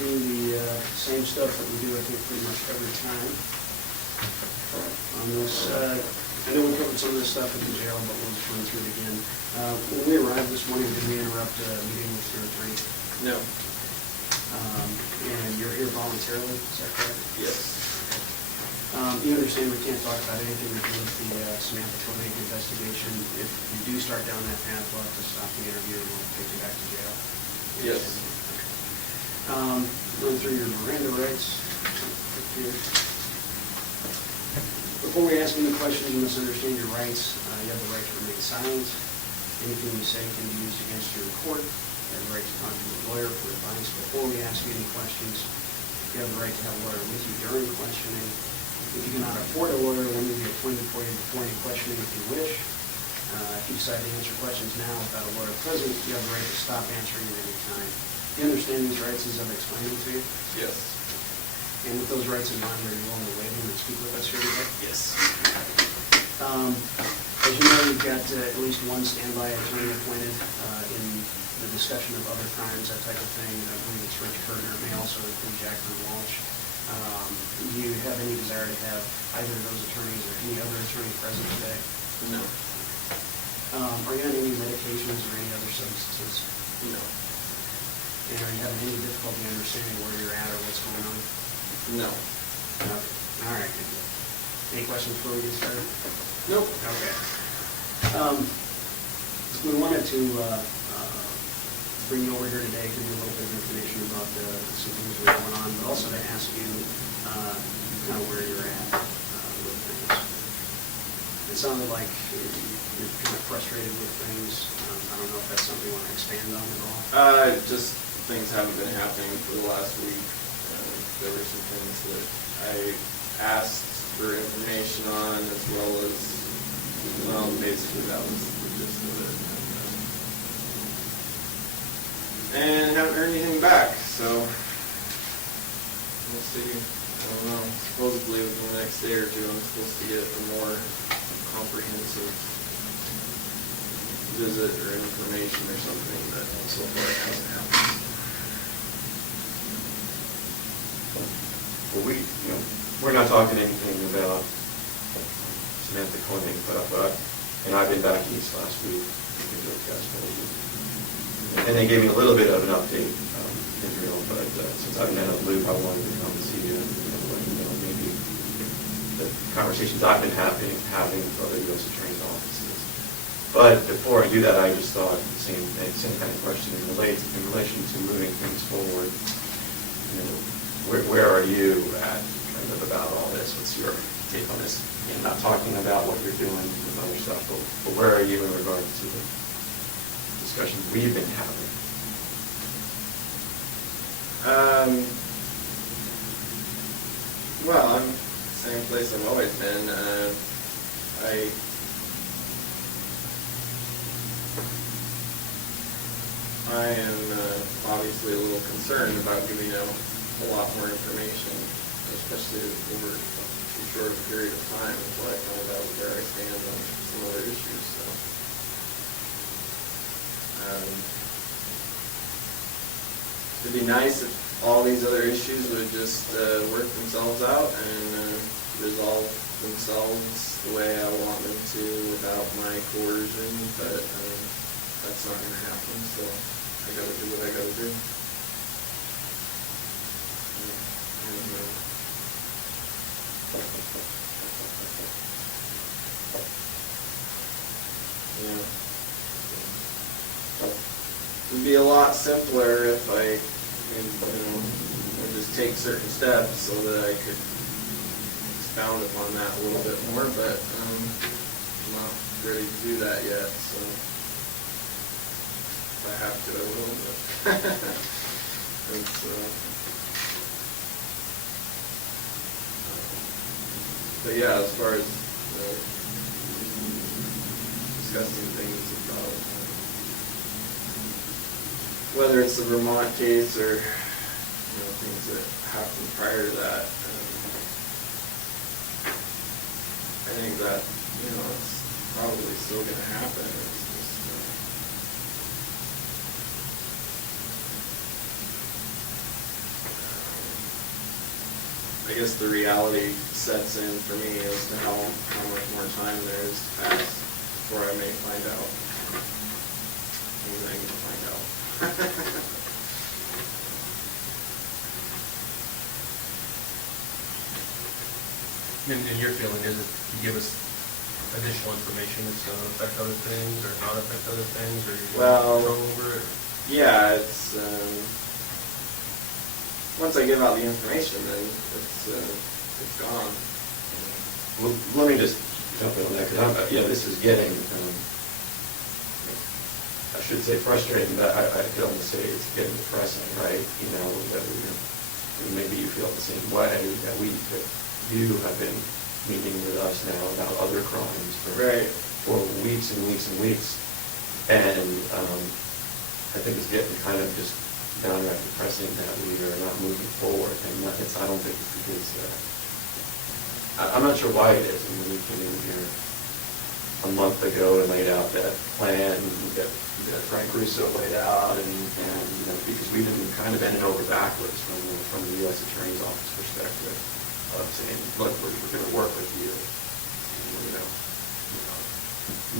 through the same stuff that we do, I think, pretty much every time. On this, I know we covered some of this stuff at the jail, but we'll just run through it again. When we arrived this morning, did we interrupt a meeting with your attorney? No. And you're here voluntarily, is that correct? Yes. You understand we can't talk about anything to do with the Samantha Koenig investigation. If you do start down that path, we'll have to stop the interview and we'll take you back to jail. Yes. Run through your Miranda rights. Here. Before we ask any questions, you must understand your rights. You have the right to remain silent. Anything you say can be used against you in court. You have the right to talk to a lawyer for advice. Before we ask you any questions, you have the right to have a lawyer with you during questioning. If you cannot afford a lawyer, one will be appointed for you before any questioning if you wish. If you decide to answer questions now without a lawyer present, you have the right to stop answering at any time. Do you understand these rights as I've explained them to you? Yes. And with those rights in mind, are you willing to waive them and speak with us here today? Yes. As you know, you've got at least one standby attorney appointed in the discussion of other crimes, that type of thing. I believe it's Rich Kerner. It may also include Jacqueline Walsh. Do you have any desire to have either of those attorneys or any other attorney present today? No. Are you on any medications or any other substances? No. And are you having any difficulty understanding where you're at or what's going on? No. Okay. All right. Good. Any questions before we get started? Nope. Okay. We wanted to bring you over here today, give you a little bit of information about some things that are going on, but also to ask you kind of where you're at with things. It sounded like you're kind of frustrated with things. I don't know if that's something you want to expand on at all. Just things haven't been happening for the last week. There were some things that I asked for information on, as well as, well, basically that was the gist of it. And haven't heard anything back, so we'll see. I don't know. Supposedly within the next day or two, I'm supposed to get a more comprehensive visit or information or something, but so far it hasn't happened. Well, we're not talking anything about Samantha Koenig, but and I've been back east last week. And they gave me a little bit of an update, Israel, but since I've been out of the loop, I wanted to come and see you, maybe the conversations I've been having with other U.S. attorneys' offices. But before I do that, I just thought the same kind of question in relation to moving things forward. Where are you at kind of about all this? What's your take on this? And not talking about what you're doing with other stuff, but where are you in regards to the discussions we've been having? Well, I'm same place I've always been. I am obviously a little concerned about giving out a lot more information, especially over too short a period of time until I find out where I stand on some other issues. So, it'd be nice if all these other issues would just work themselves out and resolve themselves the way I want them to without my coercion, but that's not going to happen, so I got to do what I got to do. Yeah. It would be a lot simpler if I would just take certain steps so that I could expound upon that a little bit more, but I'm not ready to do that yet, so if I have to, I will, but yeah, as far as discussing things about whether it's the Vermont case or things that happened prior to that, I think that it's probably still going to happen. It's just I guess the reality sets in for me as to how much more time there is to pass before I may find out. Maybe I can find out. And your feeling is that you give us additional information that's going to affect other things or not affect other things, or you're going to control over it? Yeah, it's once I give out the information, then it's gone. Well, let me just jump in on that, because this is getting, I should say frustrating, but I could almost say it's getting depressing, right? You know, that maybe you feel the same way, that you have been meeting with us now about other crimes for weeks and weeks and weeks. And I think it's getting kind of just downright depressing that we are not moving forward. And I don't think it's because, I'm not sure why it is. I mean, we came in here a month ago and laid out that plan that Frank Russo laid out, and you know, because we've been kind of bending over backwards from the U.S. Attorney's Office perspective of saying, look, we're going to work with you, you know,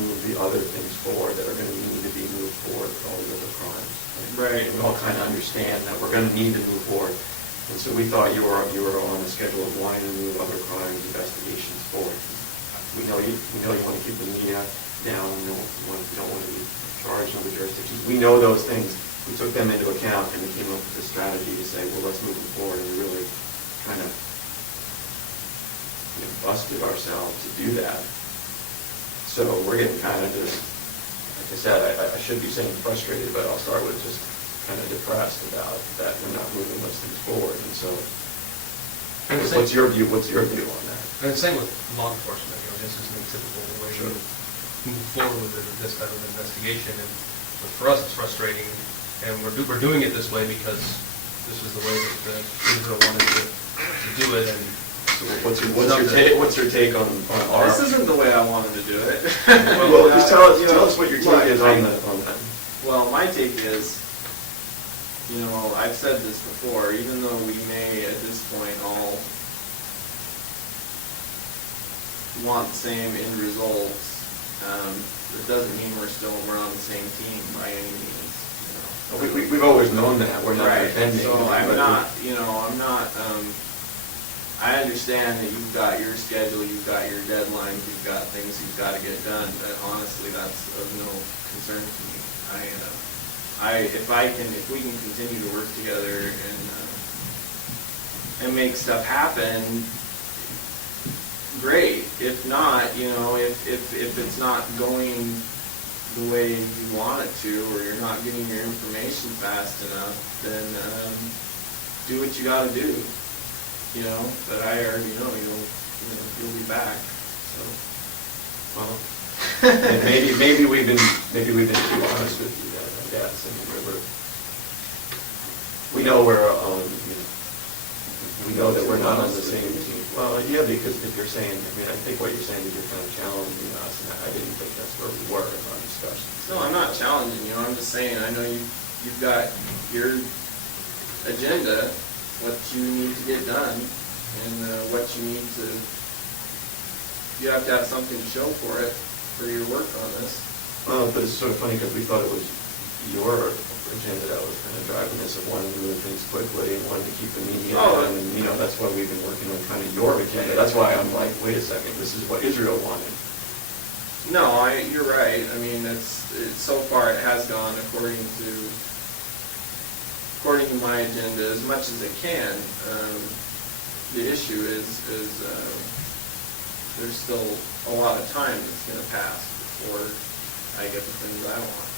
move the other things forward that are going to need to be moved forward with all the other crimes. Right. And we all kind of understand that we're going to need to move forward. And so we thought you were on a schedule of wanting to move other crimes investigations forward. We know you want to keep the media down. You don't want to be charged in other jurisdictions. We know those things. We took them into account, and we came up with this strategy to say, well, let's move them forward, and we really kind of busted ourselves to do that. So we're getting kind of just, like I said, I should be saying frustrated, but I'll start with just kind of depressed about that we're not moving those things forward. And so, what's your view on that? And same with law enforcement. You know, this isn't a typical way to move forward with this type of investigation. And for us, it's frustrating, and we're doing it this way because this is the way that Israel wanted to do it. And so what's your take on our? This isn't the way I wanted to do it. Well, just tell us what your take is on that. Well, my take is, you know, I've said this before, even though we may at this point all want the same end results, it doesn't mean we're on the same team by any means. You know? We've always known that. We're not defending. So I'm not. I understand that you've got your schedule, you've got your deadlines, you've got things you've got to get done, but honestly, that's of no concern to me. If we can continue to work together and make stuff happen, great. If not, you know, if it's not going the way you want it to, or you're not getting your information fast enough, then do what you got to do. You know, but I already know you'll be back. So, well, maybe we've been too honest with you guys, I guess. I mean, we know we know that we're not on the same team. Well, yeah, because if you're saying, I think what you're saying is you're kind of challenging us, and I didn't think that's where we were in our discussion. No, I'm not challenging you. I'm just saying I know you've got your agenda, what you need to get done, and what you need to. You have to have something to show for it, for your work on this. Well, but it's sort of funny because we thought it was your agenda that was kind of driving this, of wanting to move things quickly and wanting to keep the media on, and that's why we've been working on kind of your agenda. That's why I'm like, wait a second, this is what Israel wanted. No, you're right. I mean, it's so far it has gone according to my agenda as much as it can. The issue is there's still a lot of time that's going to pass before I get the things I want.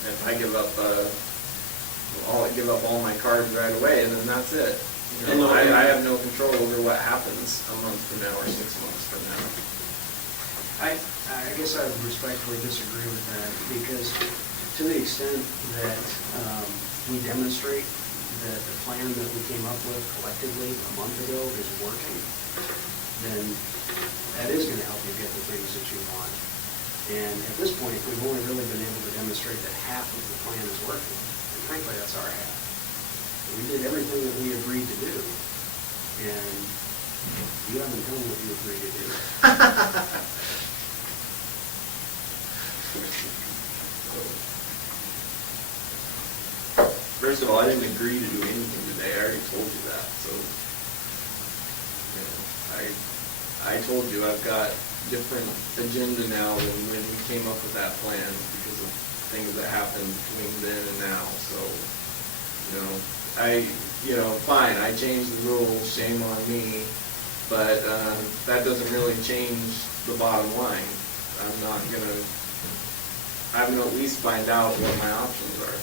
And if I give up, I'll give up all my cards right away, and then that's it. You know, I have no control over what happens a month from now or 6 months from now. I guess I would respectfully disagree with that, because to the extent that we demonstrate that the plan that we came up with collectively a month ago is working, then that is going to help you get the things that you want. And at this point, we've only really been able to demonstrate that half of the plan is working. And frankly, that's our half. We did everything that we agreed to do. and you haven't done what you agreed to do. First of all, I didn't agree to do anything today. I already told you that. So, you know, I told you I've got different agenda now than when we came up with that plan because of things that happened between then and now. So, fine, I changed the rules, shame on me, but that doesn't really change the bottom line. I'm going to at least find out what my options are.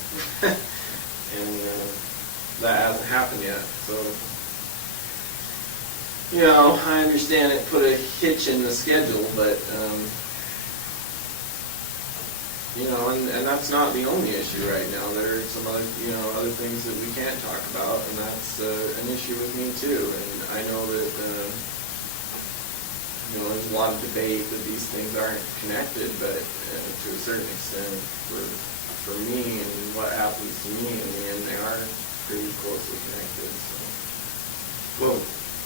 And that hasn't happened yet. So, I understand it put a hitch in the schedule, but, and that's not the only issue right now. There are some other, other things that we can't talk about, and that's an issue with me too. And I know that, there's a lot of debate that these things aren't connected, but to a certain extent, for me and what happens to me in the end, they are pretty closely connected. So. Well,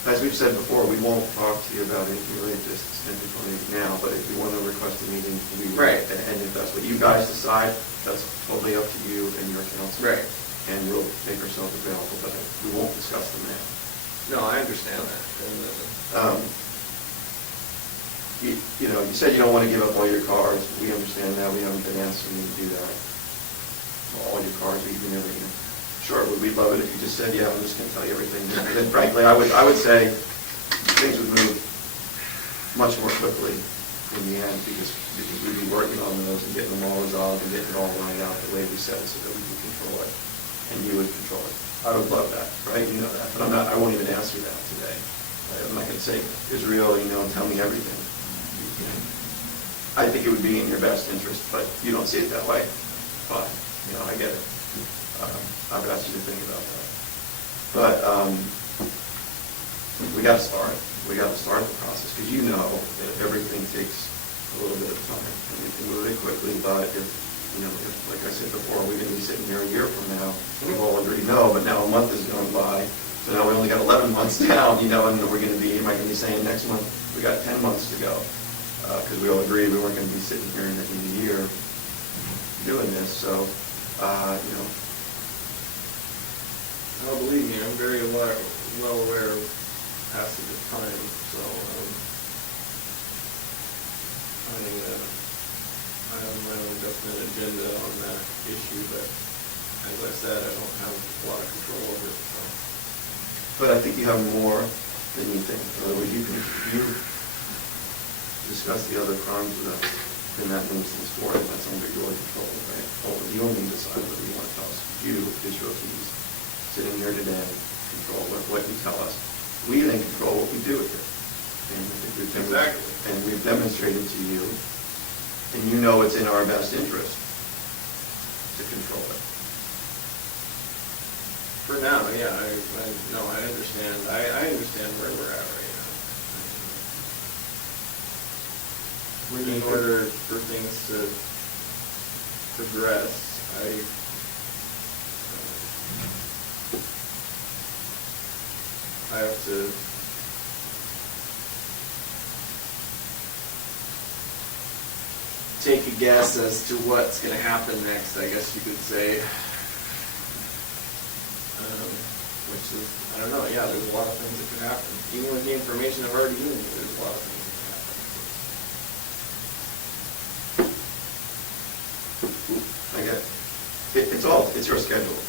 as we've said before, we won't talk to you about anything related to Samantha Koenig now, but if you want to request a meeting, we will. Right. And if that's what you guys decide, that's totally up to you and your council. Right. And we'll make ourselves available, but we won't discuss them now. No, I understand that. And, you said you don't want to give up all your cars. We understand that. We haven't been asking you to do that. All your cars, even everything. Sure, we'd love it if you just said, yeah, I'm just going to tell you everything. And then frankly, I would say things would move much more quickly in the end because we'd be working on those and getting them all resolved and getting it all lined out the way we said so that we can control it and you would control it. I would love that, right? You know that. But I won't even ask you that today. I'm not going to say, Israel, tell me everything. I think it would be in your best interest, but you don't see it that way. Fine. I get it. I've asked you to think about that. But we got to start. We got to start the process because that everything takes a little bit of time and we can move it quickly. But if like I said before, we're going to be sitting here a year from now, we've all agreed no, but now a month is going by. So now we only got 11 months down, and we're going to be, am I going to be saying next month, we got 10 months to go. Because we all agreed we weren't going to be sitting here in a year doing this. So, Well, believe me, I'm very well aware of passage of time, so I have my own definite agenda on that issue, but as I said, I don't have a lot of control over it. So. But I think you have more than you think. In other words, you discuss the other crimes with us, then that moves things forward. That's under your control, right? You don't even decide whether you want to tell us. You, Israel Keys, sitting here today, control what you tell us. We then control what we do with it. And I think we've demonstrated to you, and it's in our best interest to control it. For now, yeah, I understand. I understand where we're at right now. In order for things to progress, I have to take a guess as to what's going to happen next, I guess you could say. Which is, I don't know, yeah, there's a lot of things that could happen. Even with the information I've already given you, there's a lot of things that could happen. I get it. It's your schedule.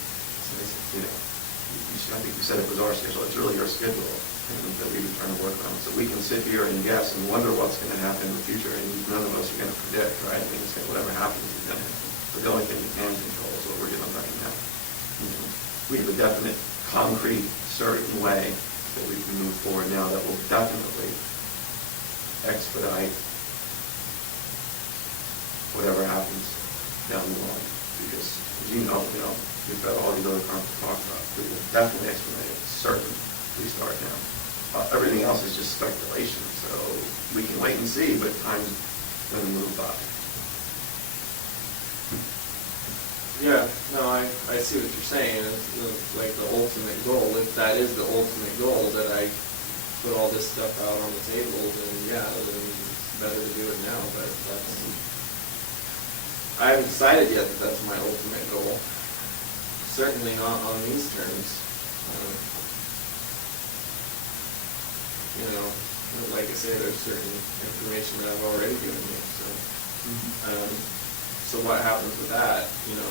I think you said it was our schedule. It's really your schedule that we've been trying to work on. So we can sit here and guess and wonder what's going to happen in the future, and none of us are going to predict, right? I think it's whatever happens is going to happen. But the only thing we can control is what we're doing right now. We have a definite, concrete, certain way that we can move forward now that will definitely expedite whatever happens down the line. Because, as you know, we've got all these other crimes to talk about. We will definitely expedite it, certain. We start now. Everything else is just speculation, so we can wait and see, but time's going to move by. Yeah, no, I see what you're saying. It's like the ultimate goal. If that is the ultimate goal, that I put all this stuff out on the table, then yeah, then it's better to do it now. But I haven't decided yet that that's my ultimate goal. Certainly not on these terms. You know, like I say, there's certain information that I've already given you. So, so what happens with that? You know,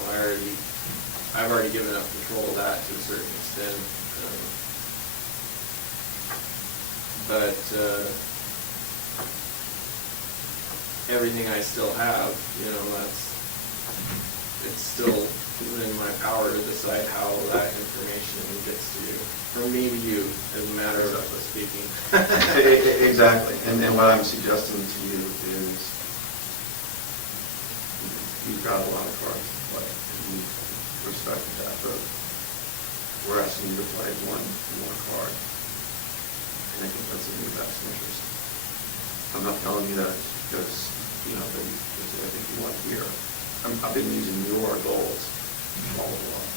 I've already given up control of that to a certain extent. But everything I still have, you know, it's still within my power to decide how that information gets to you. From me to you, as a matter of speaking. Exactly. And what I'm suggesting to you is you've got a lot of cards to play. And we respect that, but we're asking you to play one more card. And I think that's in your best interest. I'm not telling you that because, you know, that's what I think you want to hear. I've been using your goals all along.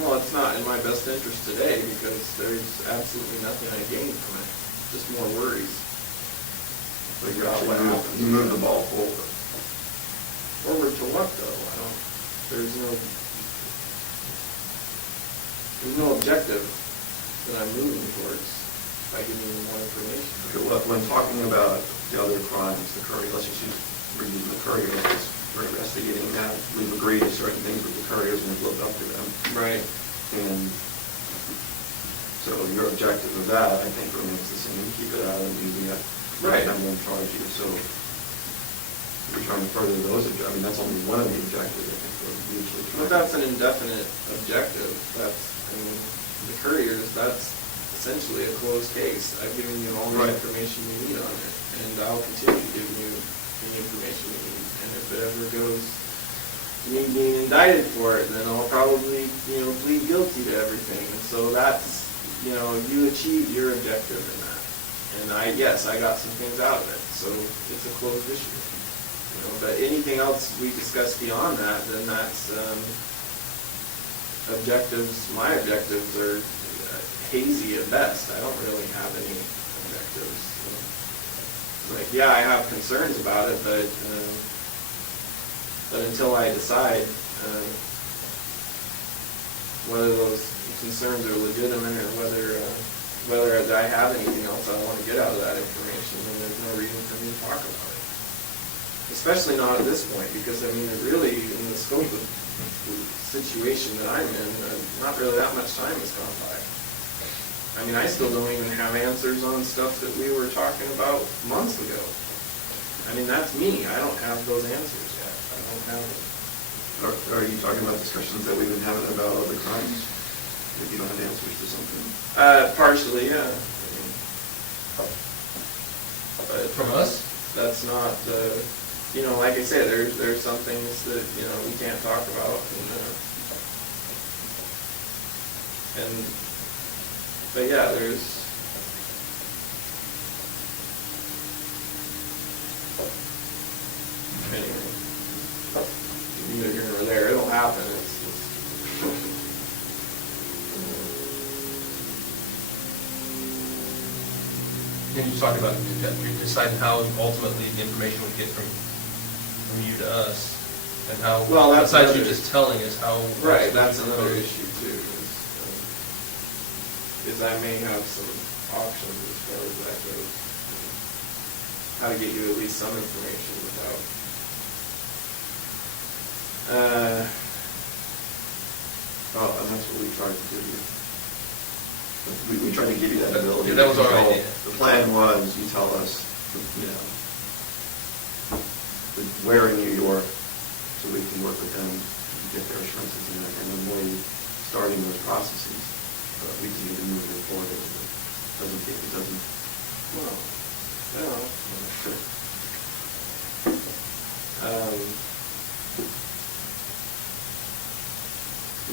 Well, it's not in my best interest today because there's absolutely nothing I gain from it. Just more worries. But you move the ball forward. Forward to what though? There's no objective that I'm moving towards by giving you more information. Okay, well, when talking about the other crimes, the Courier, let's just review the Courier because we're investigating that. We've agreed to certain things with the Couriers and we've lived up to them. Right. And so your objective of that, I think, remains the same. Keep it out of the media. Right. I'm going to charge you. So we're trying to further those objectives. I mean, that's only one of the objectives I think we're mutually trying. But that's an indefinite objective. The Couriers, that's essentially a closed case. I've given you all the information you need on it, and I'll continue to give you the information you need. And if it ever goes to me being indicted for it, then I'll probably, plead guilty to everything. And so that's, you achieved your objective in that. And I got some things out of it. So it's a closed issue. But anything else we discuss beyond that, then that's objectives. My objectives are hazy at best. I don't really have any objectives. I have concerns about it, but until I decide whether those concerns are legitimate or whether I have anything else I want to get out of that information, then there's no reason for me to talk about it. Especially not at this point, because it really, in the scope of the situation that I'm in, not really that much time has gone by. I still don't even have answers on stuff that we were talking about months ago. That's me. I don't have those answers yet. I don't have them. Are you talking about discussions that we've been having about other crimes? If you don't have answers to something? Partially, yeah. But from us? That's not, like I said, there's some things that, we can't talk about. But yeah, there's... Anyway, neither here nor there. It'll happen. It's just... And you talk about you're deciding how ultimately the information would get from you to us, and how, well, that's besides you another, just telling us how... Right, that's another issue too, is I may have some options as far as that goes. How to get you at least some information without... and that's what we tried to give you. We tried to give you that ability. Yeah, that was our idea. The plan was, you tell us, where in New York, so we can work with them, get their assurances in it, and then when we starting those processes, we can even move it forward. It doesn't. Well,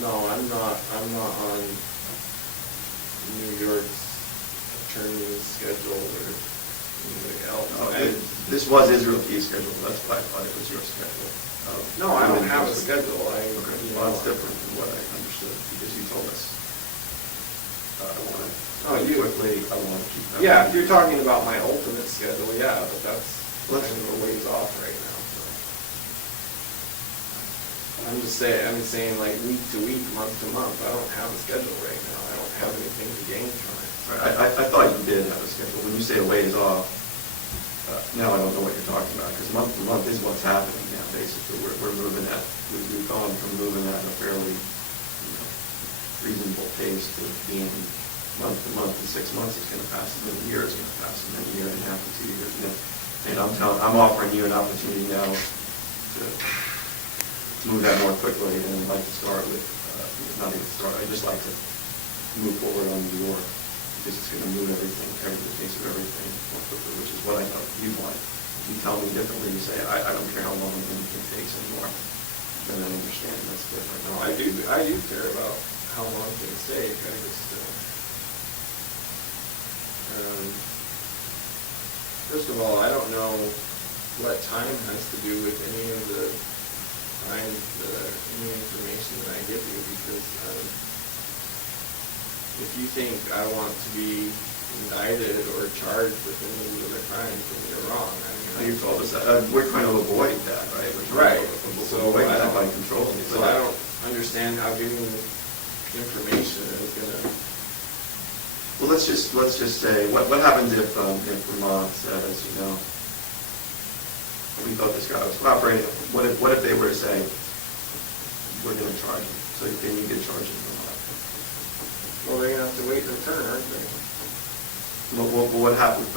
no, I'm not on New York's attorney's schedule or anything else. This was Israel Key's schedule. That's why I thought it was your schedule. No, I don't have a schedule. Okay, well, that's different from what I understood, because you told us, I want to, quickly, I want to keep. Yeah, if you're talking about my ultimate schedule, yeah, but that's kind Let's- of a ways off right now, so. I'm saying like week to week, month to month, I don't have a schedule right now. I don't have anything to gain from it. I thought you did have a schedule. When you say a ways off, now I don't know what you're talking about, because month to month is what's happening now, basically. We're moving at, we've gone from moving at a fairly, reasonable pace to being month to month. In 6 months, it's going to pass, and then a year is going to pass, and then a year and a half to 2 years. And I'm offering you an opportunity now to move that more quickly, and I'd like to start with, not even start, I'd just like to move forward on New York, because it's going to move everything, the pace of everything more quickly, which is what I know you want. If you tell me differently, you say, I don't care how long anything takes anymore, then I understand that's different. No, I do care about how long things take. I just, first of all, I don't know what time has to do with any of the any information that I give you, because if you think I want to be indicted or charged with any of the crimes, then you're wrong. I mean, You told us that. We're trying to avoid that, right? We're Right. trying to So avoid I that don't- by controlling it. So I don't understand how giving information is gonna. Well, let's just say, what happens if Vermont says, we thought this guy was cooperating, what if they were to say, we're going to charge him, so can you get charged in Vermont? Well, they're gonna have to wait their turn, aren't they? Well, what happens,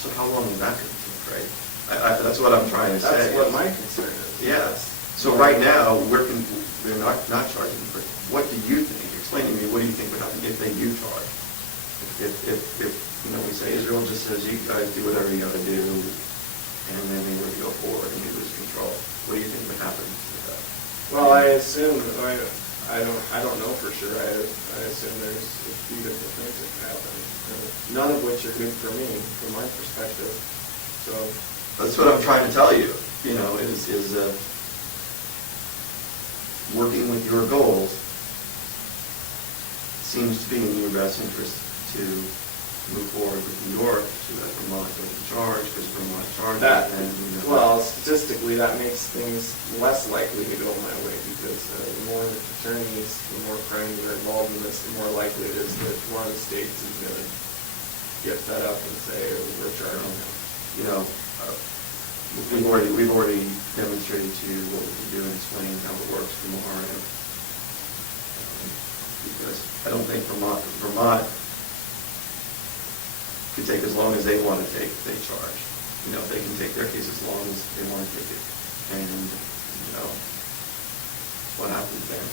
so how long is that going to take, right? That's what I'm trying to say. That's what my concern is. Yes. So right now, we're not charging for, what do you think? Explain to me, what do you think would happen if they do charge? If we say Israel just says, you guys do whatever you got to do, and then they would go forward and they lose control, what do you think would happen with that? Well, I assume, I don't know for sure. I assume there's a few different things that could happen, none of which are good for me, from my perspective. So That's what I'm trying to tell you, is working with your goals seems to be in your best interest to move forward with New York, to let Vermont go in charge, because Vermont charges. that, and, well, statistically, that makes things less likely to go my way, because the more attorneys, the more crimes that are involved in this, the more likely it is that one of the states is going to get fed up and say, we're charging them. We've already demonstrated to you what we can do and explain how it works from our end. Because I don't think Vermont could take as long as they want to take, they charge. They can take their case as long as they want to take it. And, what happens then?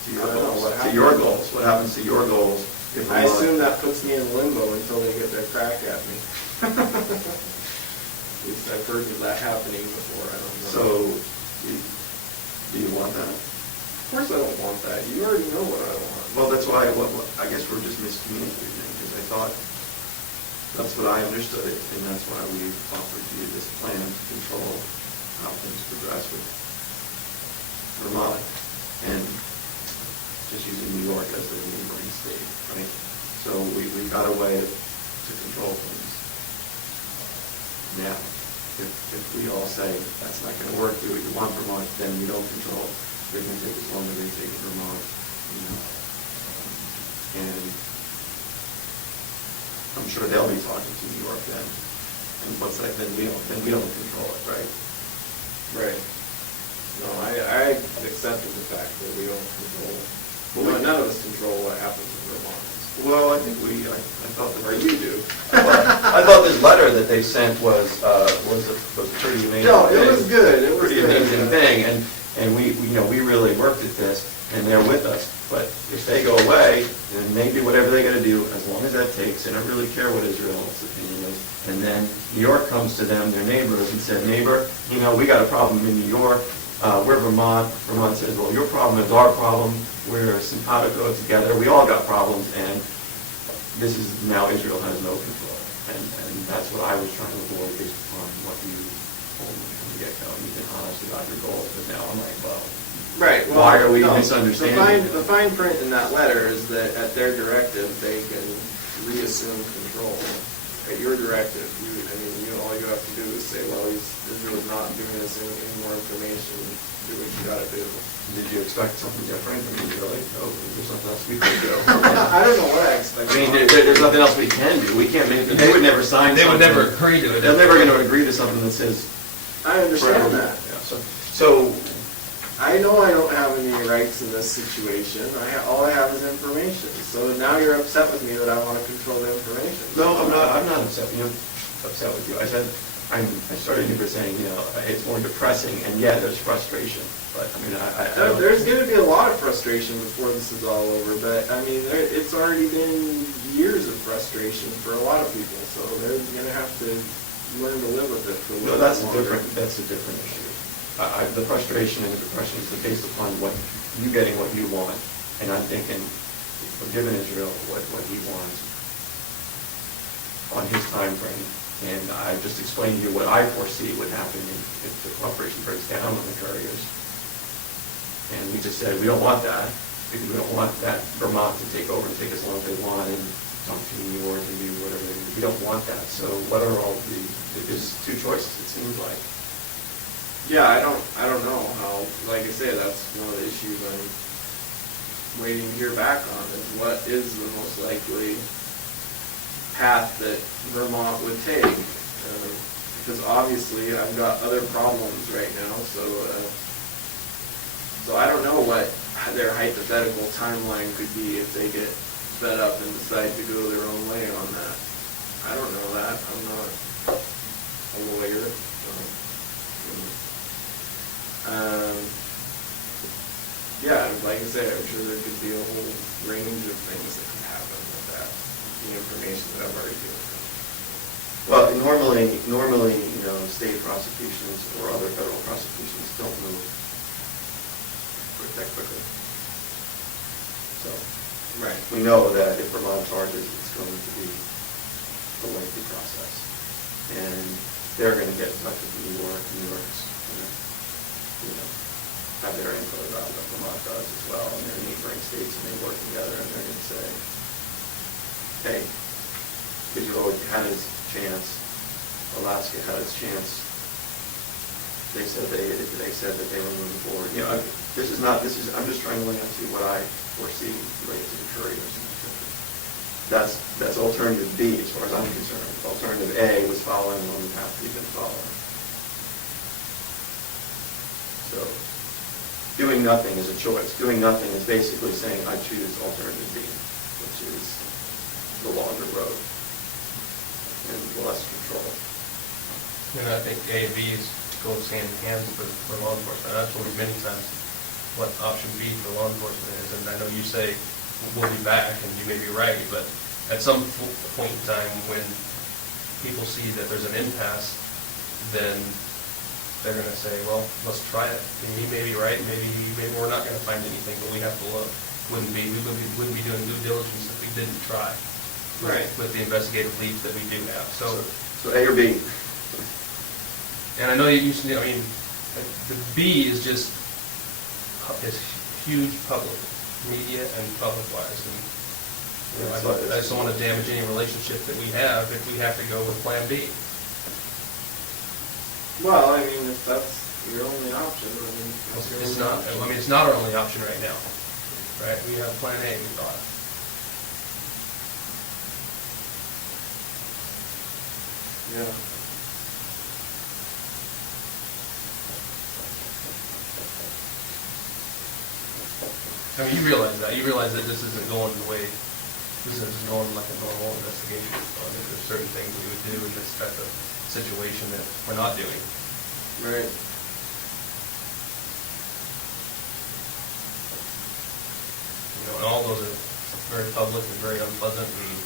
To your I don't know goals. what To happens. your goals. What happens to your goals if I Vermont... assume that puts me in limbo until they get their crack at me. At least I've heard of that happening before, I don't know. So, do you want that? Of course I don't want that. You already know what I want. Well, that's why, I guess we're just miscommunicating, because I thought that's what I understood it, and that's why we offered you this plan to control how things progress with Vermont, and just using New York as the neighboring state, right? So we got a way to control things. Now, if we all say that's not going to work, do what you want Vermont, then we don't control. They're going to take as long as they take Vermont, and I'm sure they'll be talking to New York then. And what's that? Then we don't control it, right? Right. No, I accepted the fact that we don't control. Well, none of us control what happens in Vermont. Well, I think I thought Or you do. I thought this letter that they sent was a pretty amazing. No, it was good. It was pretty good. amazing thing, and we really worked at this, and they're with us. But if they go away, then they do whatever they got to do, as long as that takes. They don't really care what Israel's opinion is. And then New York comes to them, their neighbors, and said, neighbor, we got a problem in New York. We're Vermont. Vermont says, well, your problem is our problem. We're simpatico together. We all got problems, and this is now Israel has no control. And that's what I was trying to avoid based upon what you told him from the get-go, you've been honest about your goals, but now I'm like, well, Right. Well, why are we no, misunderstanding? The fine print in that letter is that at their directive, they can reassume control. At your directive, all you have to do is say, well, Israel's not giving us any more information, do what you gotta do. Did you expect something different? I mean, really? No, there's nothing else we can do. I don't know what I expected. I mean, there's nothing else we can do. We can't make, they would never sign They something. would never agree to it. They're never gonna agree to something that says. I understand that. Yeah, so, I know I don't have any rights in this situation. All I have is information. So now you're upset with me that I want to control the information. no, I'm not upset with you. I said, I started you by saying, it's more depressing, and yeah, there's frustration. But, I mean, There's going to be a lot of frustration before this is all over, but, I mean, it's already been years of frustration for a lot of people, so they're going to have to learn to live with it for a No, little that's bit a longer. different issue. The frustration and the depression is based upon you getting what you want, and I'm thinking, we're giving Israel what he wants on his time frame, and I just explained to you what I foresee would happen if the cooperation breaks down on the couriers. And we just said, we don't want that, because we don't want that Vermont to take over and take as long as they want and talk to New York and do whatever they do. We don't want that. So what are all there's two choices, it seems like. Yeah, I don't know how, like I say, that's one of the issues I'm waiting to hear back on, is what is the most likely path that Vermont would take. Because obviously I've got other problems right now, so I don't know what their hypothetical timeline could be if they get fed up and decide to go their own way on that. I don't know that. I'm not a lawyer. So. Yeah, like I said, I'm sure there could be a whole range of things that could happen with that, the information that I've already given them. Well, normally, state prosecutions or other federal prosecutions don't move that quickly. So, Right. we know that if Vermont charges, it's going to be a lengthy process. And they're going to get in touch with New York. New York's going to, have their input about what Vermont does as well. And they're neighboring states, and they work together, and they're going to say, hey, Israel had his chance, Alaska had its chance. They said that they were moving forward. I'm just trying to lay out to you what I foresee related to the couriers. That's alternative B as far as I'm concerned. Alternative A was following on the path we've been following. So, doing nothing is a choice. Doing nothing is basically saying I choose alternative B, which is the longer road and less control. And I think A and B goes hand in hand for law enforcement. I've told you many times what option B for law enforcement is, and I know you say we'll be back, and you may be right, but at some point in time when people see that there's an impasse, then they're going to say, well, let's try it. And he may be right, maybe we're not going to find anything, but we have to look. We wouldn't be doing due diligence if we didn't try. Right. With the investigative leads that we do have. So A or B? and I know you used to, the B is just huge public, media and public-wise. And I just don't want to damage any relationship that we have if we have to go with Plan B. Well, if that's your only option, that's your It's only not. option. It's not our only option right now. Right? We have Plan A. We thought. Yeah. You realize that. You realize that this isn't going the way, this isn't going like a normal investigation. So I think there's certain things we would do in this type of situation that we're not doing. Right. And all those are very public and very unpleasant and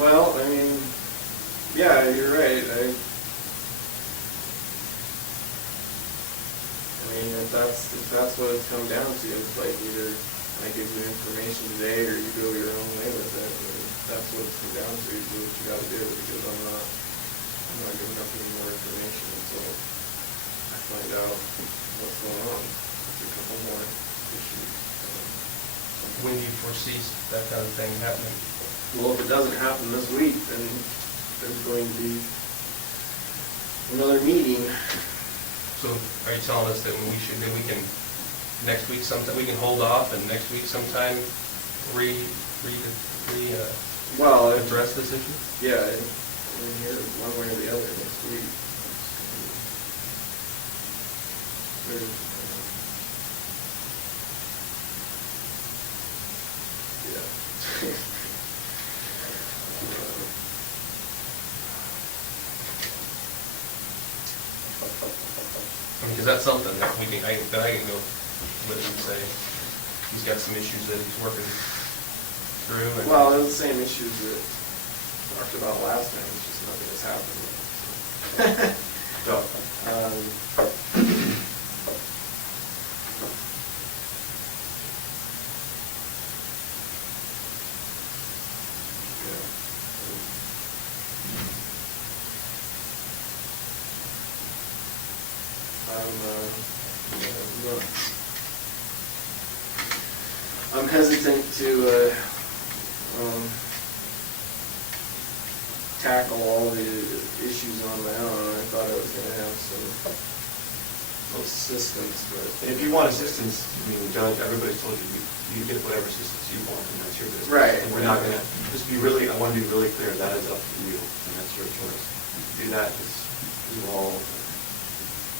Well, I mean, yeah, you're right. I mean, if that's what it's come down to, it's like either I give you information today or you go your own way with it. And that's what it's come down to. You do what you got to do, because I'm not giving up any more information until I find out what's going on. There's a couple more issues. When do you foresee that kind of thing happening? Well, if it doesn't happen this week, then there's going to be another meeting. So are you telling us that we can, next week sometime, we can hold off and next week sometime Well, address this issue? Yeah, we're here one way or the other next week. Yeah. Because that's something that I can go with and say, he's got some issues that he's working through. And Well, they're the same issues that we talked about last time, it's just nothing has happened. So, I'm hesitant to tackle all the issues on my own. I thought I was going to have some assistance, but if you want assistance, I mean, Judge, everybody's told you, you get whatever assistance you want, and that's your business. Right. And we're not gonna, just be really, I want to be really clear, that is up to you, and that's your choice. Do that, because you all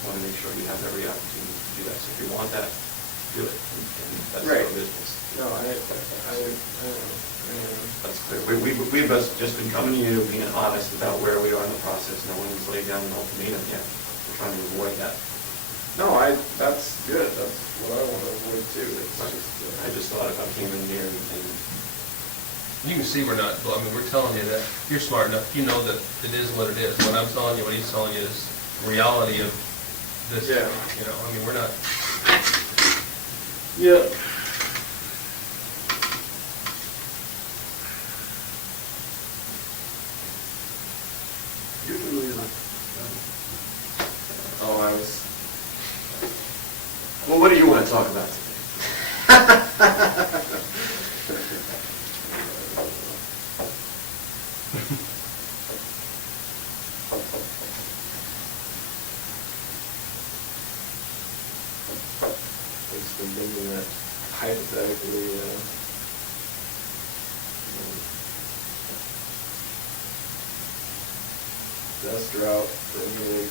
want to make sure you have every opportunity to do that. So if you want that, do it, and that's Right. your business. no, I don't know. That's clear. We've just been coming to you, being honest about where we are in the process. No one's laid down an ultimatum yet. We're trying to avoid that. No, that's good. That's what I want to avoid too. It's I just thought if I came in here and you can see we're telling you that you're smart enough, you know that it is what it is. What I'm telling you, what he's telling you is reality of this, Yeah. We're not. Yeah. Usually, Oh, I was. well, what do you want to talk about today? It's been thinking that hypothetically, dust drought for me to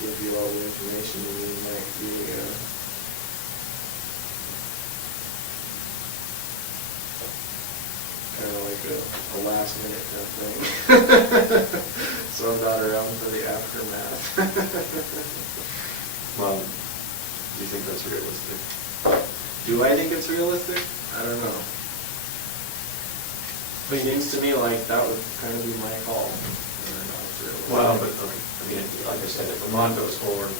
give you all the information you need might be kind of like a last minute kind of thing. So I'm not around for the aftermath. Well, do you think that's realistic? Do I think it's realistic? I don't know. It seems to me like that would kind of be my call. I don't know if it's realistic. Well, but, like I said, if Vermont goes forward,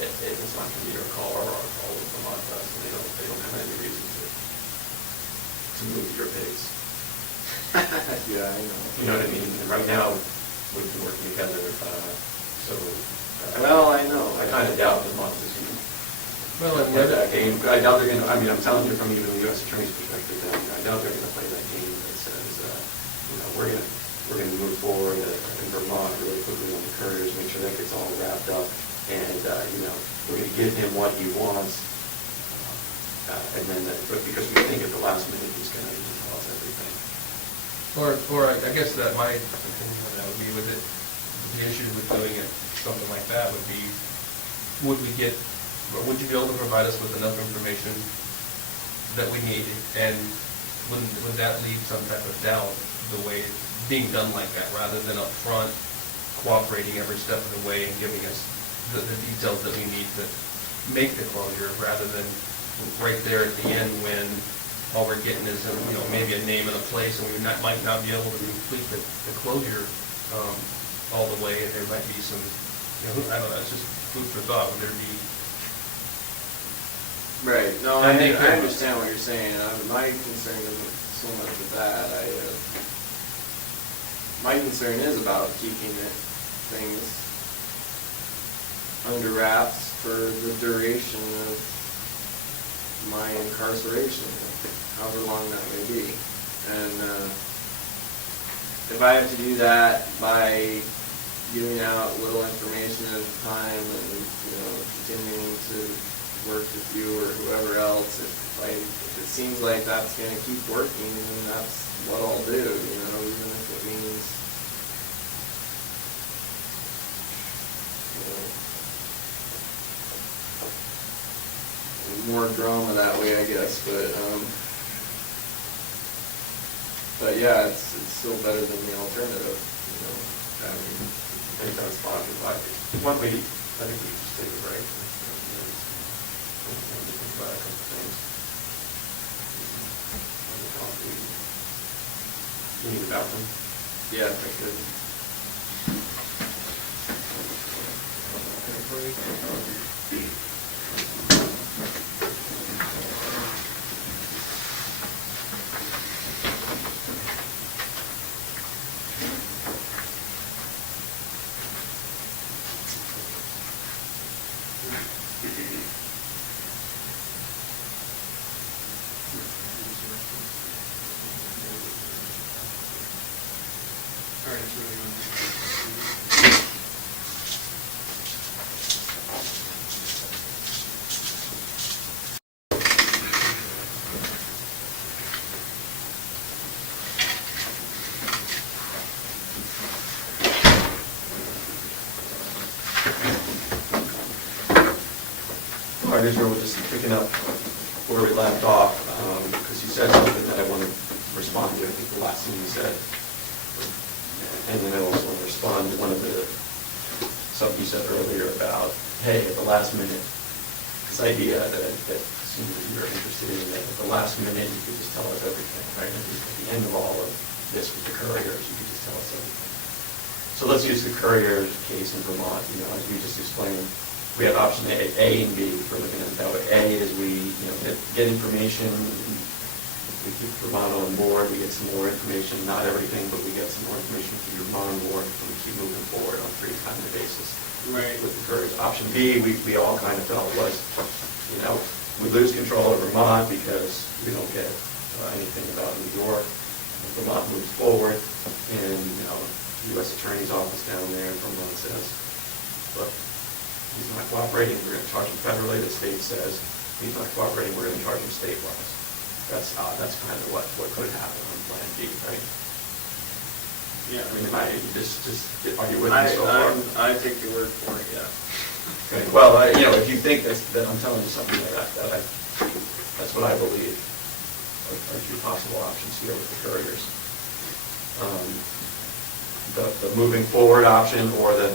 it's not going to be your call or our call if Vermont does, and they don't have any reason to move your pace. Yeah, I know. You know what I mean? And right now, we've been working together, so. Well, I know. I kind of doubt Vermont is going to Well, play that game. I doubt they're going to, I'm telling you from even the U.S. Attorney's perspective, I doubt they're going to play that game that says, we're going to move forward in Vermont really quickly on the couriers, make sure that gets all wrapped up, and, we're going to give him what he wants, and then, but because we think at the last minute he's going to cause everything. Or I guess that my opinion on that would be with it, the issue with doing it, something like that would be, would you be able to provide us with enough information that we need, and would that leave some type of doubt the way it's being done like that, rather than up front cooperating every step of the way and giving us the details that we need to make the closure, rather than right there at the end when all we're getting is, maybe a name and a place, and we might not be able to complete the closure all the way, and there might be some, I don't know, it's just food for thought. Would there be? Right, no, I I think that- understand what you're saying. My concern isn't so much with that. My concern is about keeping things under wraps for the duration of my incarceration, however long that may be. And if I have to do that by giving out little information at a time and, continuing to work with you or whoever else, if it seems like that's going to keep working, then that's what I'll do, even if it means, more drama that way, I guess, but yeah, it's still better than the alternative, I think that's positive. One way, I think we just take a break. Think about a couple things. You need a bathroom? yeah, if I could. All right, so we're All right, Israel, we're just picking up where we left off, because you said something that I want to respond to. I think the last thing you said. And then I also want to respond to one of the, something you said earlier about, hey, at the last minute, this idea that seemed that you were interested in, that at the last minute you could just tell us everything, right? At the end of all of this with the couriers, you could just tell us everything. So let's use the courier case in Vermont. As we just explained, we have option A and B for looking at it that way. A is we get information. We keep Vermont on board, we get some more information, not everything, but we get some more information to keep Vermont on board, and we keep moving forward on a pretty timely basis. Right. With the couriers. Option B, we all kind of felt was, we lose control of Vermont because we don't get anything about New York. Vermont moves forward, and, U.S. Attorney's Office down there in Vermont says, look, he's not cooperating, we're going to charge him federally. The state says, he's not cooperating, we're going to charge him state-wise. That's kind of what could happen on Plan B, right? Yeah. I mean, are you with me so far? I take your word for it, yeah. Okay. Well, if you think that I'm telling you something like that, that's what I believe are two possible options here with the couriers. The moving forward option, or the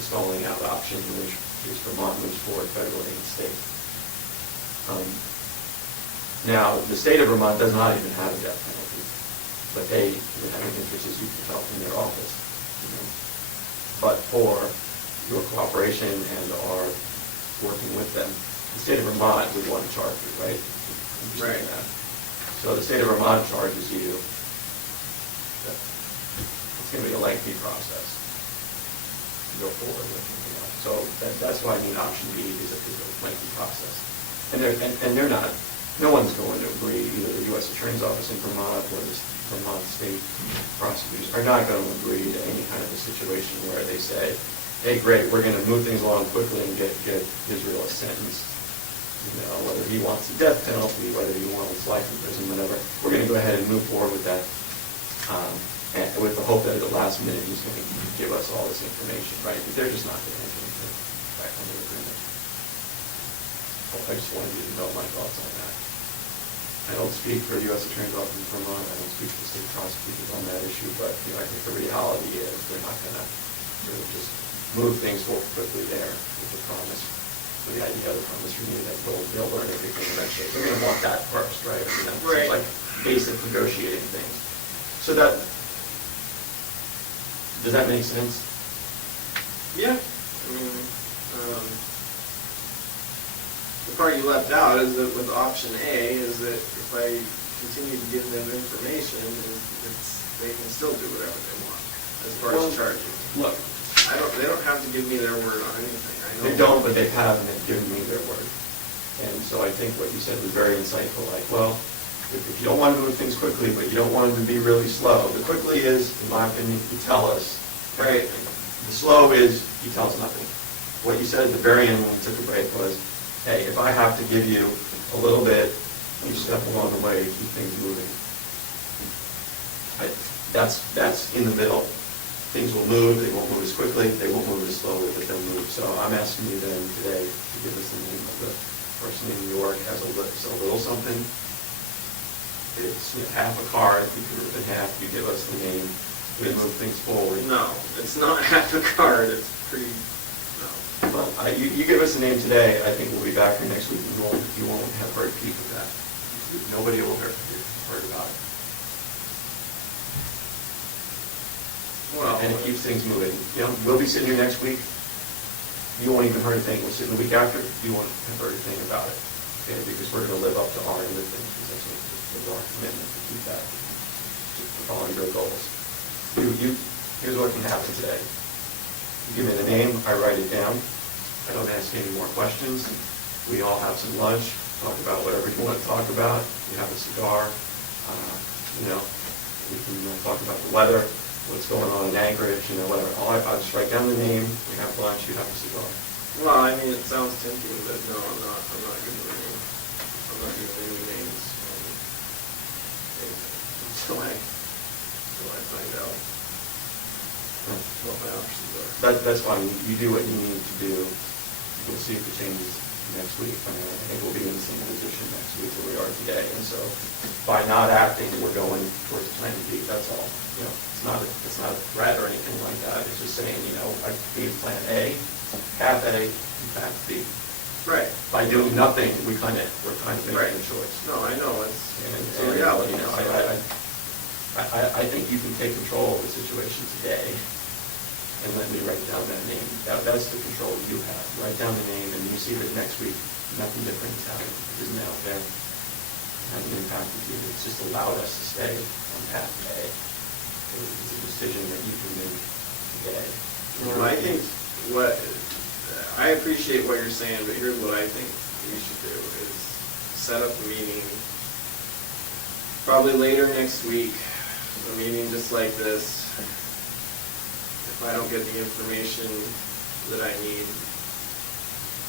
stalling out option, in which case Vermont moves forward federally and state. Now, the state of Vermont does not even have a death penalty, but they would have an interest, as you can tell from their office. But for your cooperation and our working with them, the state of Vermont would want to charge you, right? Right. That. So the state of Vermont charges you. It's going to be a lengthy process to go forward with. So that's why I mean option B is a lengthy process, and they're not. No one's going to agree. Either the U.S. Attorney's Office in Vermont or the Vermont state prosecutors are not going to agree to any kind of a situation where they say, hey, great, we're going to move things along quickly and get Israel a sentence. Whether he wants the death penalty, whether he wants life in prison, whatever, we're going to go ahead and move forward with that, and with the hope that at the last minute he's going to give us all this information, right? But they're just not going to enter into back on the agreement. I just wanted you to know my thoughts on that. I don't speak for the U.S. Attorney's Office in Vermont. I don't speak for the state prosecutors on that issue, but I think the reality is they're not going to really just move things forward quickly there with the promise the idea of the promise renewed, that they'll learn everything eventually. They're going to want that first, right? I mean, that Right. seems like basic negotiating things. So that, does that make sense? Yeah, I mean, the part you left out is that with option A, is that if I continue to give them information, they can still do whatever they want, as far Well, as charging. Look, They don't have to give me their word on anything, I know. they don't, but they have, and they've given me their word. And so I think what you said was very insightful, like, well, if you don't want to move things quickly, but you don't want them to be really slow, the quickly is, in my opinion, you tell us. Right. The slow is, you tell us nothing. What you said at the very end when we took a break was, hey, if I have to give you a little bit, you step along the way to keep things moving. That's in the middle. Things will move, they won't move as quickly, they won't move as slowly, but they'll move. So I'm asking you then today to give us the name of the person in New York has a little something. It's half a card, you can rip it in half, you give us the name, we move things forward. No, it's not half a card, it's pretty, no. Well, you give us the name today, I think we'll be back here next week, and you won't have heard Pete with that. Nobody will have heard about it. Well, And it keeps things moving. We'll be sitting here next week, you won't even heard a thing. We'll sit in the week after, you won't have heard a thing about it. Okay, because we're going to live up to our end of things, because that's our commitment to keep that, to following your goals. Here's what can happen today. You give me the name, I write it down. I don't ask any more questions. We all have some lunch, talk about whatever you want to talk about. You have a cigar. We can talk about the weather, what's going on in Anchorage, whatever. I'll just write down the name, we have lunch, you have a cigar. well, I mean, it sounds tempting, but no, I'm not giving the name. I'm not giving any names until I find out what my options are. That's fine. You do what you need to do. We'll see if it changes next week. I think we'll be in the same position next week that we are today. And so by not acting, we're going towards plan B. That's all. It's not a threat or anything like that. It's just saying, I gave plan A, path A, and path B. Right. By doing nothing, we're kind of making Right. a choice. No, I know, it's And, a reality. I think you can take control of the situation today and let me write down that name. That's the control you have. Write down the name, and you see that next week, nothing different is happening. It isn't out there. It hasn't impacted you. It's just allowed us to stay on path A. It's a decision that you can make today. Well, I think I appreciate what you're saying, but here's what I think we should do is set up a meeting, probably later next week, a meeting just like this. If I don't get the information that I need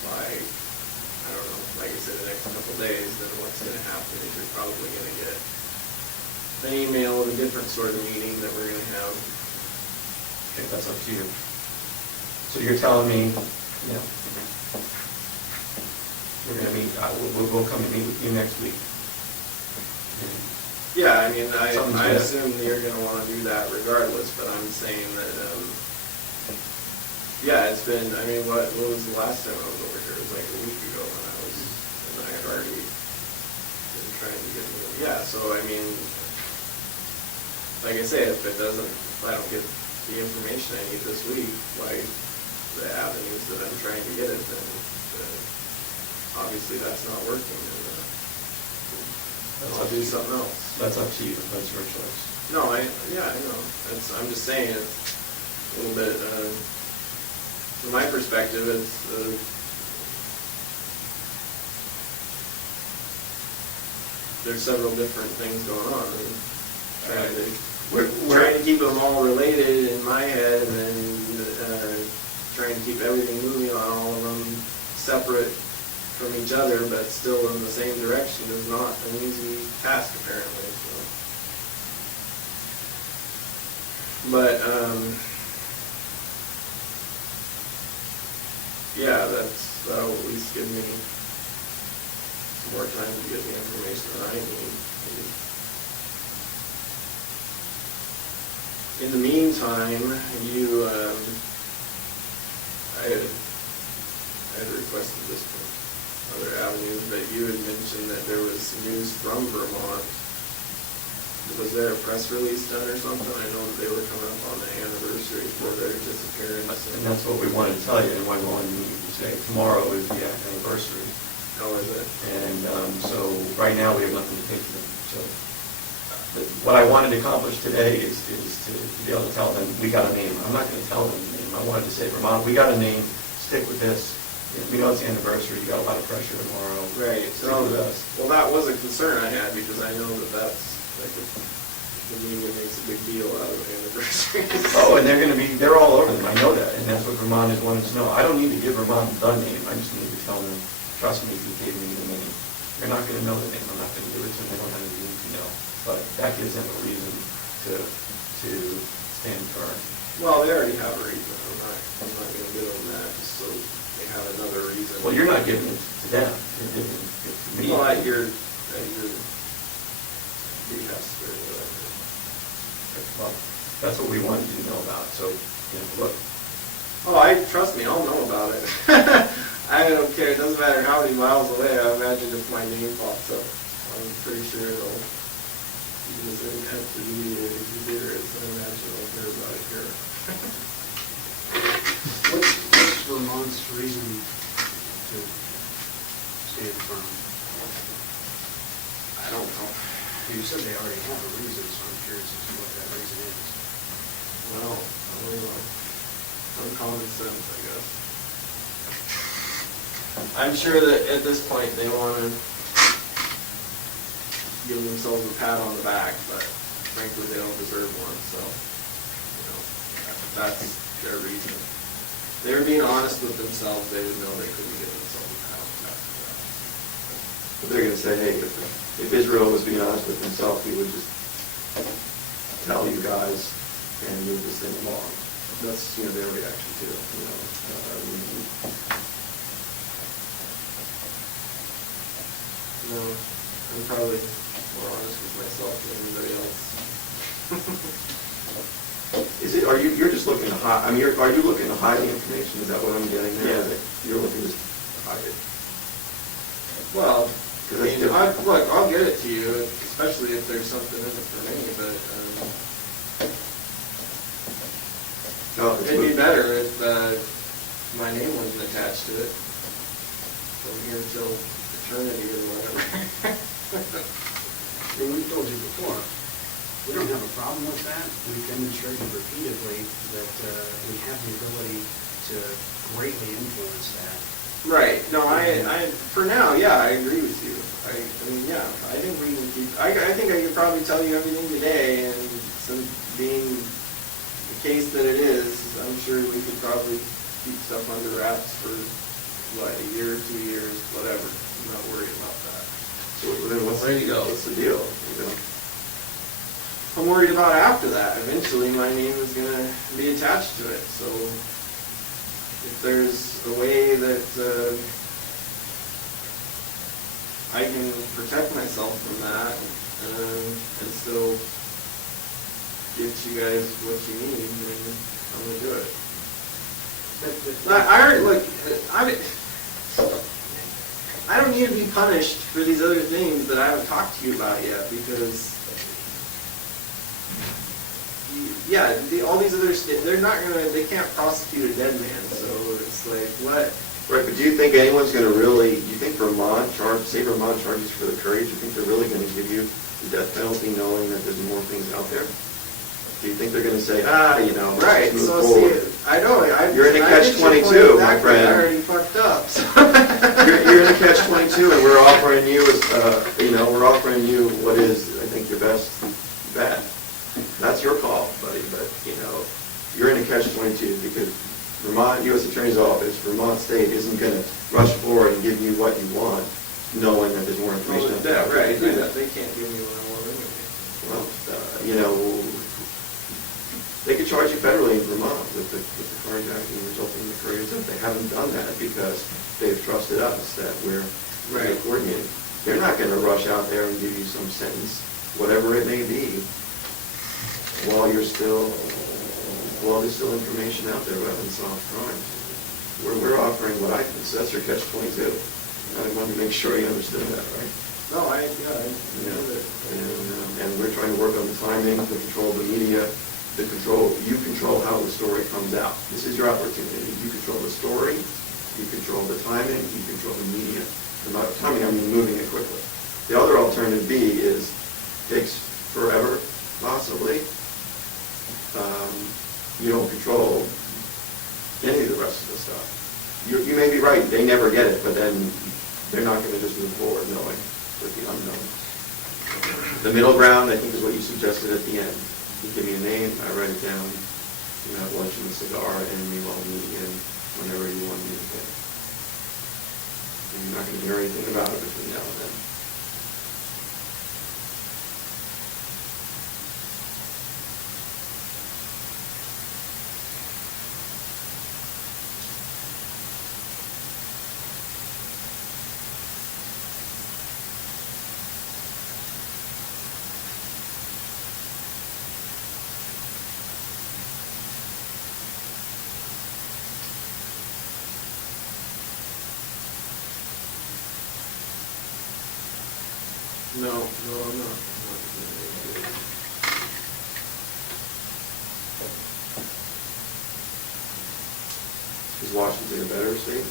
by, I don't know, like I said, the next couple of days, then what's going to happen is you're probably going to get an email of a different sort of meeting that we're going to have. Okay, that's up to you. So you're telling me, we're going to meet, we'll come and meet with you next week. Yeah, I mean, I Something's assume that you're gonna wanna do that regardless, but I'm saying that, it's been, what was the last time I was over here? It was like a week ago and I had already been trying to get moving. Yeah, so like I say, if I don't get the information I need this week, like the avenues that I'm trying to get it, then obviously that's not working, and I'll do something else. That's up to you. That's your choice. No, I know. I'm just saying it's a little bit, from my perspective, there's several different things going on. Trying to keep them all related in my head, and then trying to keep everything moving on all of them separate from each other, but still in the same direction is not an easy task, apparently. So. But that'll at least give me some more time to get the information that I need. In the meantime, I had requested this from other avenues, but you had mentioned that there was news from Vermont. Was there a press release done or something? I know that they were coming up on the anniversary for their disappearance. And that's what we wanted to tell you, and why we wanted you to say tomorrow is the anniversary. How is it? And so right now we have nothing to take to them. So what I wanted to accomplish today is to be able to tell them we got a name. I'm not going to tell them the name. I wanted to say, Vermont, we got a name. Stick with this. We know it's the anniversary. You got a lot of pressure tomorrow. Right. Stick with us. Well, that was a concern I had because I know that that's like the media makes a big deal out of anniversaries. Oh, and they're all over them. I know that, and that's what Vermont is wanting to know. I don't need to give Vermont the name. I just need to tell them, trust me, if you gave me the name, you're not going to know the name. I'm not going to give it to them. They don't have any need to know. But that gives them a reason to stand firm. Well, they already have a reason. I'm not going to give them that just so they have another reason. Well, you're not giving it to them. You're giving it to me. Well, at your behest or whatever. Well, that's what we wanted you to know about. So, look. Oh, trust me, I'll know about it. I don't care. It doesn't matter how many miles away. I imagine if my name pops up, I'm pretty sure it'll. Even as intense the media is, I imagine I'll hear about it here. What's Vermont's reason to stand firm? I don't know. You said they already have a reason, so I'm curious as to what that reason is. Well, I don't know. Uncommon sense, I guess. I'm sure that at this point they want to give themselves a pat on the back, but frankly they don't deserve one, so, that's their reason. If they were being honest with themselves, they would know they couldn't give themselves a pat on the back for that. But they're going to say, hey, if Israel was being honest with himself, he would just tell you guys and move this thing along. That's their reaction to it. No, I'm probably more honest with myself than anybody else. You're just looking to hide? I mean, are you looking to hide the information? Is that what I'm getting there? Yeah. That you're looking to hide it. Well, Because that's different. look, I'll get it to you, especially if there's something in it for me, but No, it's it'd be moved. better if my name wasn't attached to it from here till eternity or whatever. We've told you before, we don't have a problem with that. We've demonstrated repeatedly that we have the ability to greatly influence that. Right. No, I for now, yeah, I agree with you. I mean, yeah, I think we can keep. I think I could probably tell you everything today, and since being the case that it is, I'm sure we could probably keep stuff under wraps for what, a year, 2 years, whatever. I'm not worried about that. So then what's the deal? I'm worried about after that. Eventually, my name is going to be attached to it. So if there's a way that I can protect myself from that and still get you guys what you need, then I'm going to do it. I don't need to be punished for these other things that I haven't talked to you about yet, because all these other they can't prosecute a dead man, so it's like, what? Right, but do you think anyone's going to you think Vermont charges for the courage, you think they're really going to give you the death penalty knowing that there's more things out there? Do you think they're going to say, right, let's so move forward? see, I know, You're in a catch-22, my friend. I already fucked up. So. You're in a catch-22, and we're offering you, what is, I think, your best bet. That's your call, buddy, but, you're in a catch-22 because Vermont U.S. Attorney's Office, Vermont State isn't going to rush forward and give you what you want, knowing that there's more information out there. Right, they can't give me what I want anyway. Well, they could charge you federally in Vermont with the carjacking resulting in the courage. They haven't done that because they've trusted us that we're coordinating. They're not going to rush out there and give you some sentence, whatever it may be, while there's still information out there about unsolved crimes. we're offering what I think, that's your catch-22. I wanted to make sure you understood that, right? No, I know that. And we're trying to work on the timing, the control of the media, you control how the story comes out. This is your opportunity. You control the story, you control the timing, you control the media. And by timing, I mean moving it quickly. The other alternative B is, takes forever, possibly. You don't control any of the rest of the stuff. You may be right, they never get it, but then they're not going to just move forward knowing with the unknown. The middle ground, I think, is what you suggested at the end. You give me a name, I write it down, you have lunch and a cigar, and we all meet again whenever you want to meet again. And you're not going to hear anything about it between now and then. No, I'm not. Is Washington a better state?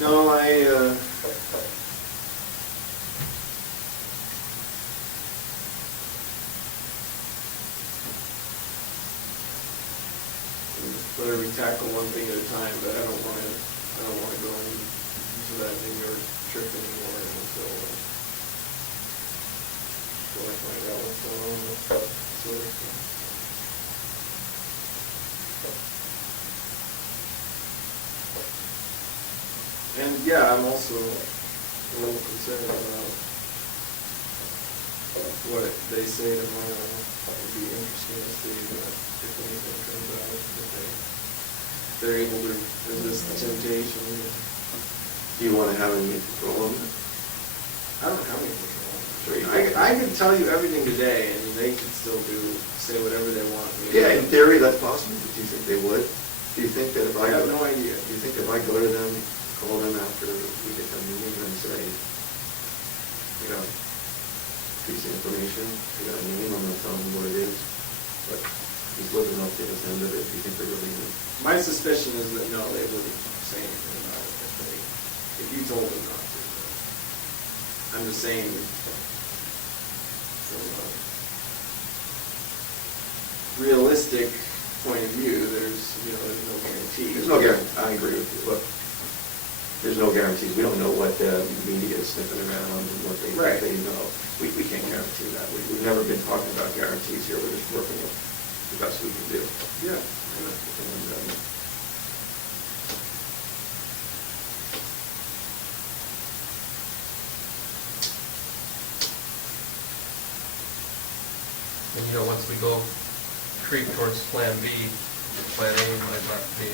No, whatever, we tackle one thing at a time, but I don't want to go into that New York trip anymore until I find out what's going on with sort of stuff. And yeah, I'm also a little concerned about what they say tomorrow. It would be interesting to see if anything comes out, if they're able to resist the temptation. Do you want to have any control of it? I don't have any control. Sure you don't. I could tell you everything today, and they could still say whatever they want. Yeah, in theory, that's possible. Do you think they would? Do you think that if I have no idea. Do you think if I go to them, call them after we get done meeting and say, you know, piece of information, you got a name, I'm going to tell them what it is, but he's living up to his end of it. Do you think they're really going to? My suspicion is that no, they wouldn't say anything about it if you told them not to. I'm just saying, from a realistic point of view, there's no guarantee. There's no guarantee. I agree with you. Look, there's no guarantees. We don't know what the media is sniffing around and what they know. We can't guarantee that. We've never been talking about guarantees here. We're just working with the best we can do. Yeah. And once we go creep towards Plan B, Plan A might not be,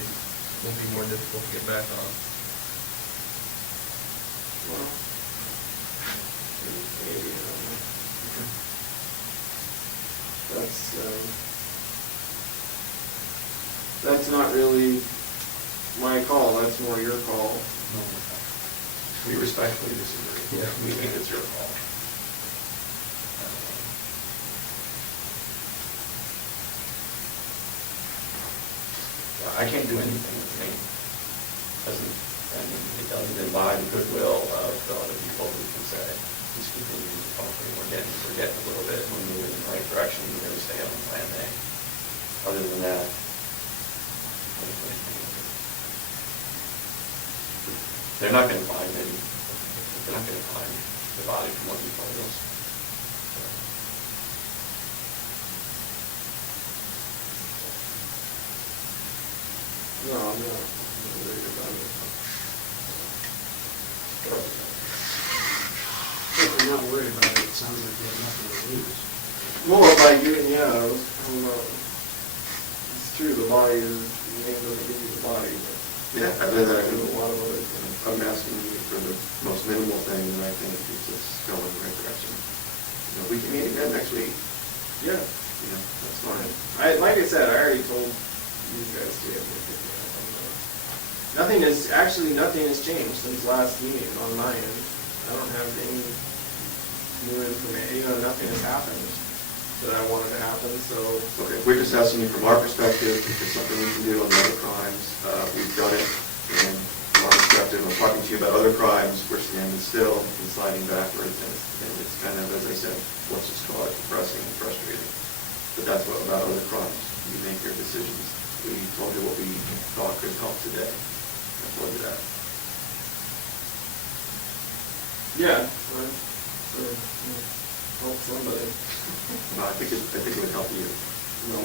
will be more difficult to get back on. Well, maybe, that's not really my call, that's more your call. No. We respectfully disagree. Yeah. We think it's your call. I can't do anything with me. It doesn't invite the goodwill of the other people who can say, just continue to talk, we're getting a little bit, we're moving in the right direction, we're going to stay on Plan A. Other than that, they're not going to find the body from what you told us. No, I'm not worried about it. If you're not worried about it, it sounds like you have nothing to lose. More by you, it's true, the body is, the name doesn't give you the body, but Yeah, I mean, there's a lot of other things. I'm asking you for the most minimal thing that I think keeps us going in the right direction. You know, we can meet again next week, Yeah, you know, that's fine. like I said, I already told you guys to get me. Nothing has changed since last meeting on my end. I don't have any new information, nothing has happened that I wanted to happen, so. Okay, we're just asking you from our perspective, if there's something we can do on the other crimes, we've done it. And from our perspective, I'm talking to you about other crimes, we're standing still and sliding backwards, and it's kind of, as I said, let's just call it depressing and frustrating. But that's what about other crimes. You make your decisions. We told you what we thought could help today. That's what we're at. Yeah, help somebody. Well, I think it would help you. You know,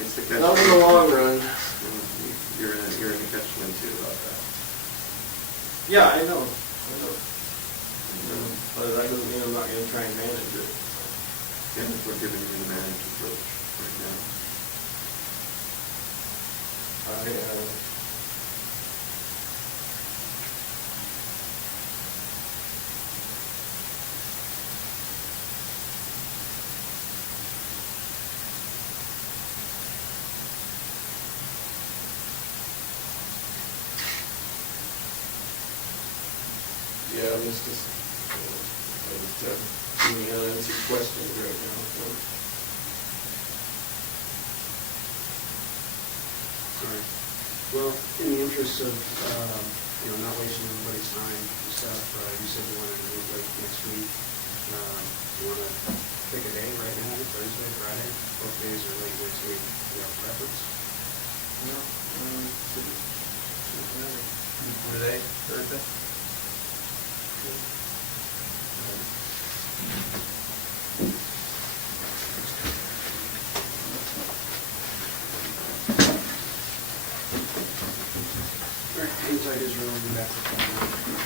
it's the catch. Not in the long run. You're in the catch-22 about that. Yeah, I know. But that doesn't mean I'm not going to try and manage it. Yeah, we're giving you the managed approach right now. Yeah, it's just, I just have too many unanswered questions right now. So. All right. Well, in the interest of, not wasting everybody's time and stuff, you said you wanted to move late next week. You want to pick a day right now, Thursday, Friday? Both days are late next week. Do you have a preference? No, Today, Thursday? All right, hang tight, Israel. We'll be back.